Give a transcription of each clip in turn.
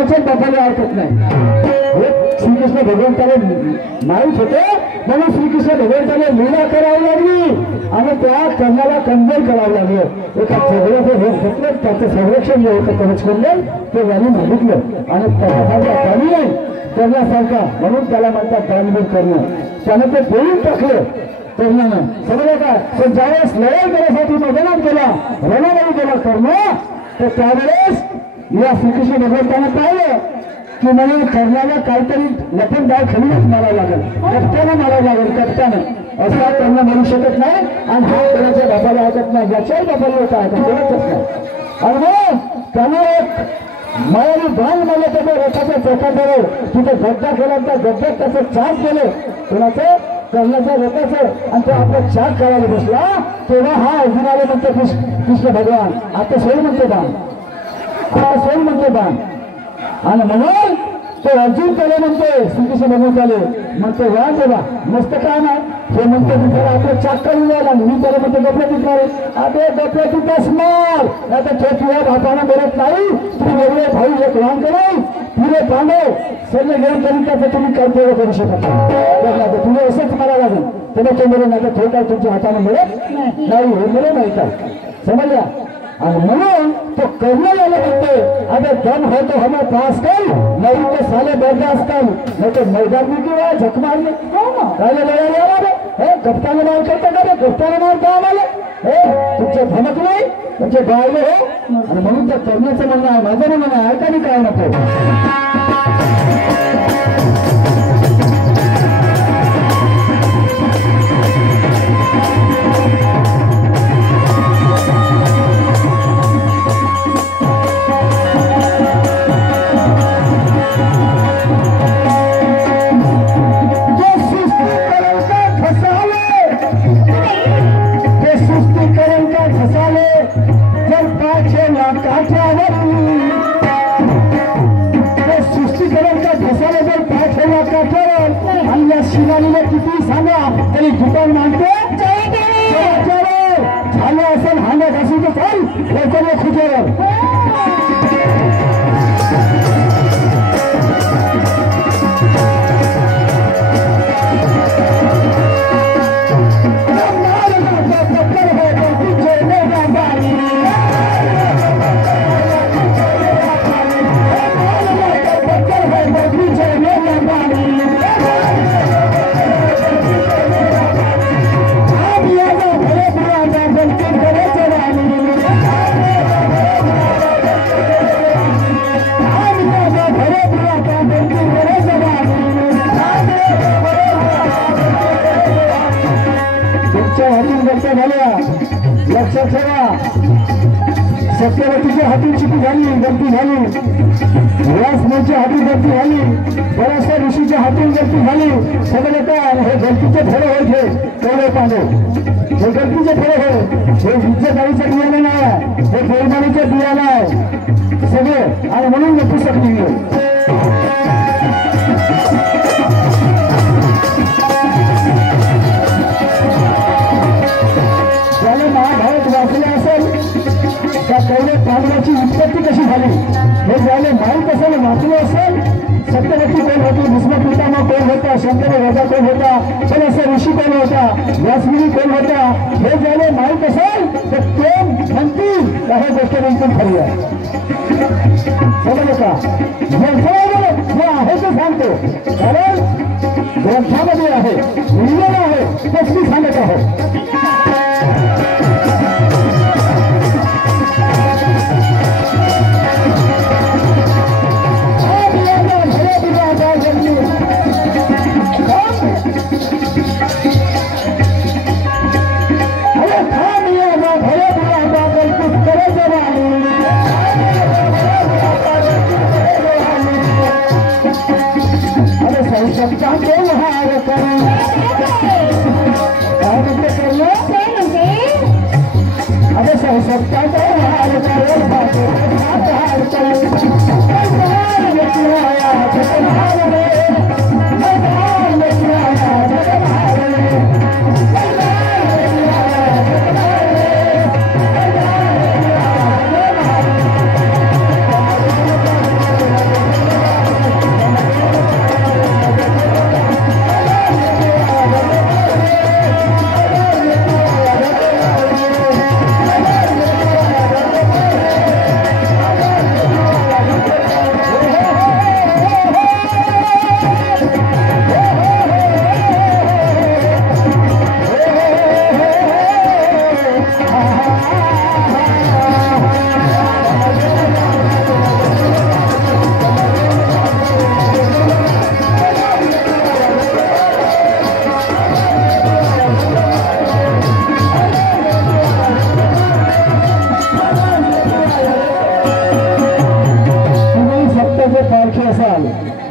बापाला ऐकत नाही। श्रीकृष्ण भगवंताला माहीत होते म्हणून श्रीकृष्ण भगवंताला लीला करावी लागली आणि त्या कर्णाला कमजोर करावं लागलं। एका झगड्याचं हे घेतलं, त्याचं संरक्षण जे होतं कवच कुंडल ते यांनी मागितलं आणि त्याच्यासारखा पाणी आहे कर्णासारखा म्हणून त्याला म्हणतात दानवीर कर्ण। त्यानं ते बोलून टाकलं कर्णानं, समजलं का? पण ज्यावेळेस लढाई करण्यासाठी मैदानात गेला, रणामध्ये गेला कर्ण, तर त्यावेळेस या श्रीकृष्ण भगवंतानं पाहिलं की म्हणून कर्णाला काहीतरी लपन डाव खालीच मारायला लागेल, कप्त्यानं मारायला लागेल, कप्त्यानं असा कर्ण म्हणू शकत नाही आणि हा कोणाच्या बापाला ऐकत नाही, ज्याच्याही बापाला होता ऐकत कोणाचंच नाही। आणि मग त्यानं एक मायावी बाण मारलं त्याच्या रथाच्या चौकात, तिथे गड्डा केला, त्या गड्ड्यात त्याचं चाक केलं कोणाचं कर्णाच्या रथाचं, आणि तो आपला चाक करायला बसला तेव्हा हा अर्जुनाला म्हणतो कृष्ण भगवान आता सोड म्हणतो बाण, आता सोड म्हणतो बाण। आणि म्हणून तो अर्जुन त्याला म्हणतोय श्रीकृष्ण भगवंताले म्हणतो वा देवा मस्त काम आहे, हे म्हणतो मी त्याला आपलं चाक करून द्यायला, मी त्याला म्हणतो गपल्यातीत मारे, अरे गपल्यातीतच मार, नाही तर तो तुझ्या भाताना बोलत नाही, तुम्ही वेगळे भाऊ एक वाण कराल पुरे पांडव सर्व घेऊन तरी त्याचं तुम्ही कर्तव्य करू शकत नाही, तुम्ही असंच मारा लागेल, तेव्हा तो मिळेल नाही तर थोडा तुमच्या हाताने मिळत नाही, हे मिळेल नाही का, समजल्या? आणि म्हणून तो कर्ण यायला म्हणतोय अरे दम है तो हमें पास कर, नहीं तो साले बर्दाश्त कर, नहीं तो मैदान में किंवा झक मारले काय लढायला रे, हे कप्ताने मार करता का रे, कप्ताने मार का आम्हाला, हे तुमचे धमक नाही तुमचे गायले हो। आणि म्हणून त्या कर्णाचं म्हणणं आहे, माझं म्हणणं आहे ऐका नाही काय नको शिवानीला किती सांगा तरी दुकान मानतो झालं असेल हांड्या घासून तर चाल लवकर खुजेवर लक्षात ठेवा। सत्यवतीच्या हातून चुकी झाली, गलती झाली, व्यासनाच्या हातून गलती झाली, बऱ्याचशा ऋषीच्या हातून गलती झाली, सगळं काय हे गलतीचे फळे होते कौरव पांडव, हे गलतीचे फळे होय, हे विद्यादारीचं बियाणं नाही, हे बेईमानीचं बियाणं आहे सगळे, आणि म्हणून मी पुस्तक लिहिलं। महाभारत वाचले असेल त्या कौरव पांडवाची उत्पत्ती कशी झाली हे ज्याला माहीत असेल, वाचले असेल सत्यवती कोण होती, भीष्म पितामह कोण होता, शंकर राजा कोण होता, पण असं ऋषी कोण होता, व्यासमुनी कोण होता, हे ज्याला माहीत असेल तर ते म्हणतील काही गोष्ट म्हणून खरी आहे, समजलं का? जे आहे ते सांगतो, कारण ग्रंथामध्ये आहे, लिहिलेलं आहे तेच मी सांगत आहोत। सबका व्यवहार करें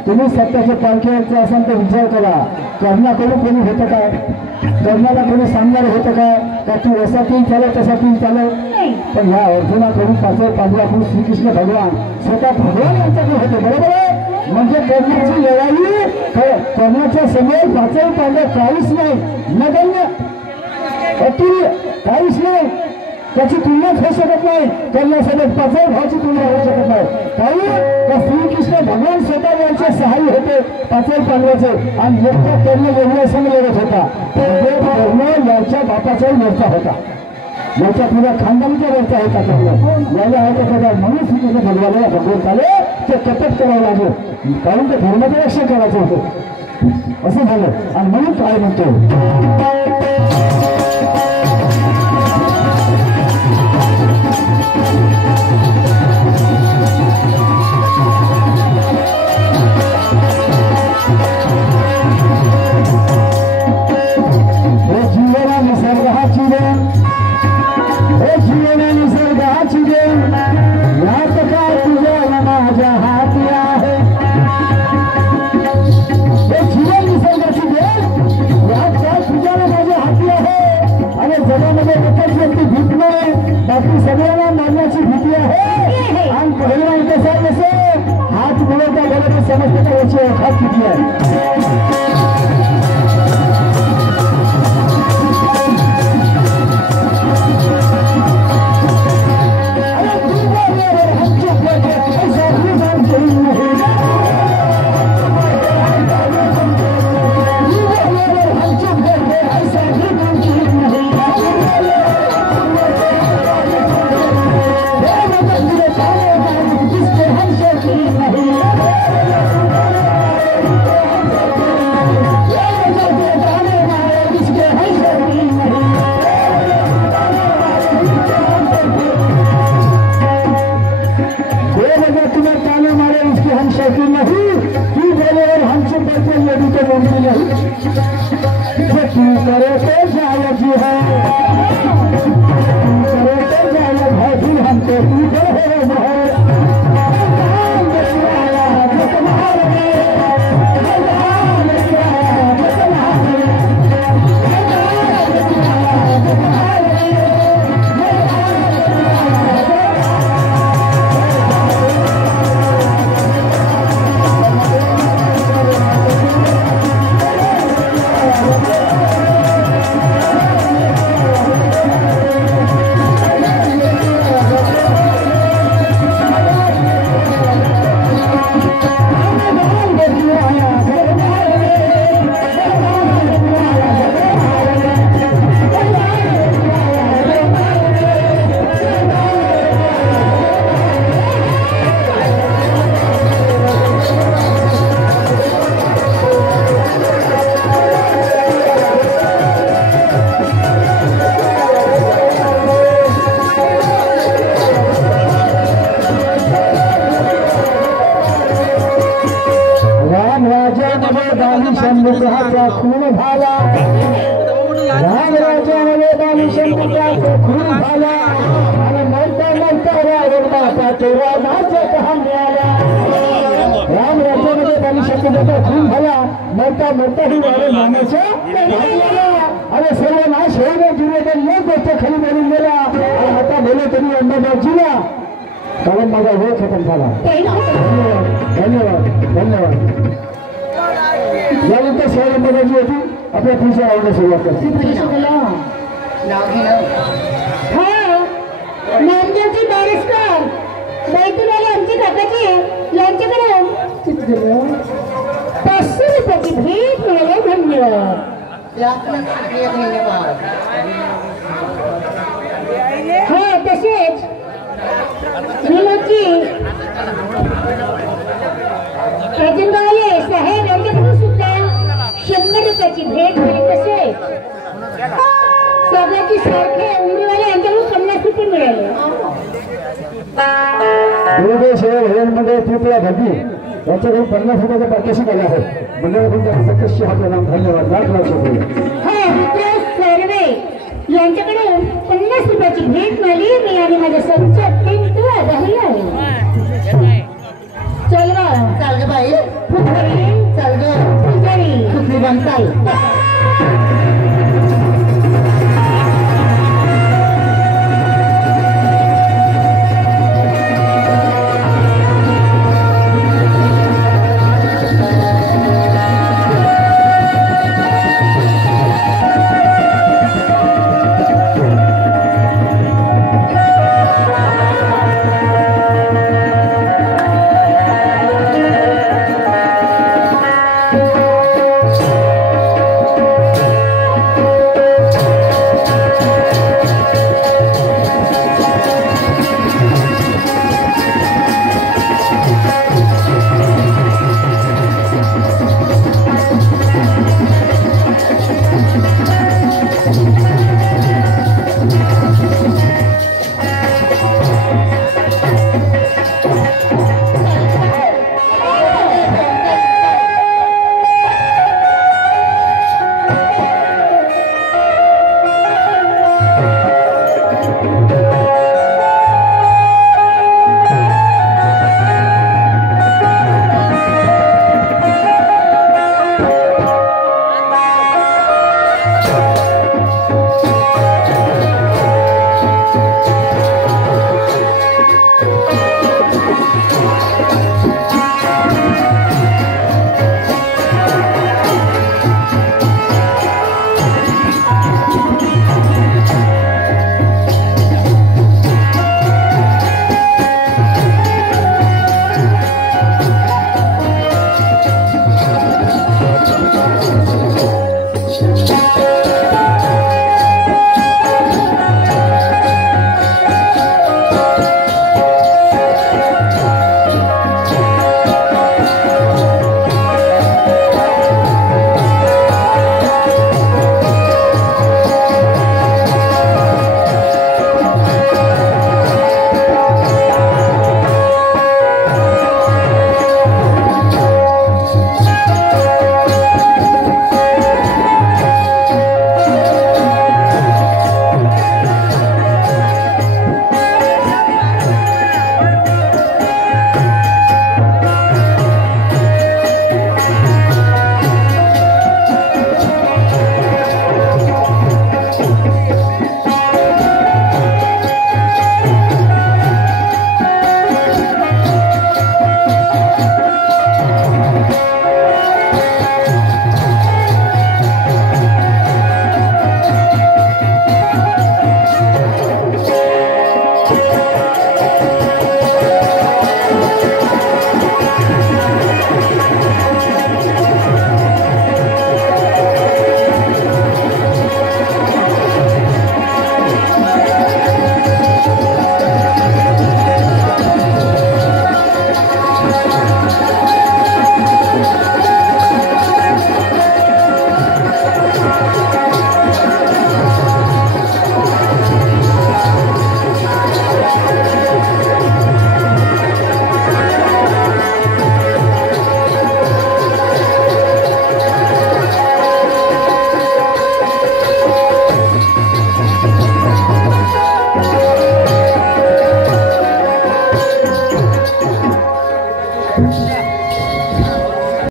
तुम्ही सत्याचे पालखी असाल तर विचार करा, कर्णाकडून कोणी होतं काय? कर्णाला कोणी सांगणार होतं काय का तू असा तीन चालव तसा तीन चालव? पण ह्या अर्जुनाकडून पाचव पांडवाकडून श्रीकृष्ण भगवान स्वतः भगवान यांच्याकडे होते. बरोबर आहे? म्हणजे कर्णाची लढाई कर्णाच्या समोर पाचव पांडव काहीच नाही, नगण्य अतुल्य, काहीच नाही. त्याची तुलनाच होऊ शकत नाही. कर्णासोबत पाचव भावाची तुलना होऊ शकत नाही. काही श्रीकृष्ण भगवान स्वतः यांचे सहाय्य होते पाचव पांडवाचे आणि एकटा कर्ण वेगळ्या संघ लढत होता. कर्ण याच्या बापाचाही मोर्चा होता, याच्या पुढे खानदानीचा मोर्चा होता. कर्ण याला होता बघा, म्हणून श्रीकृष्ण भगवान भगवंताले ते कटक करावं लागलं, कारण ते धर्माचं रक्षण करायचं होतं. असं झालं आणि म्हणून काय म्हणतो बाकी सगळ्यांना मारण्याची भीती आहे आणि पहिला कसे हात बोलवता बोलवता समजते का याची हात किती आहे. खून झाला रामराजाने शंभूचा खून झाला आणि म्हणता म्हणता रावण बापा तेरा नाचा कहा मिळाला. रामराजामध्ये बालिशंभूचा खून झाला, म्हणता म्हणता ही रावण मामाचा आणि सर्व नाश होणे दुर्योधन एक गोष्ट खाली मारून गेला. आता बोले तरी अंबाबाजीला कारण माझा वेळ खतम झाला. धन्यवाद धन्यवाद. यानंतर शिवाजी होती आपल्या पुढच्या आवडीला सुरुवात करते. नामदेवजी बॅरिस्टर बैतूलवाले आमची काकाची यांच्याकडे 500 रुपयाची भेट मिळाली. धन्यवाद. हा तसेच विनोदजी राजनवाले साहेब यांच्याकडून सुद्धा 100 रुपयाची भेट मिळाली. तसेच सगळ्याची सारखे उमेदवारी यांच्याकडून 50 रुपये मिळाले. मध्ये तृतीया घटी याच्याकडून 50 रुपयाचा पाठ्याशी केला आहे. मंडळाकडून सकस्य आपलं नाम. धन्यवाद. लाख लाख रुपये. सर्वे यांच्याकडून 50 रुपयाची भेट मिळाली. मी आणि माझ्या संच अत्यंत आभारी आहे. चल ग चाल ग बाई पुजारी चाल ग पुजारी कुठली बनताल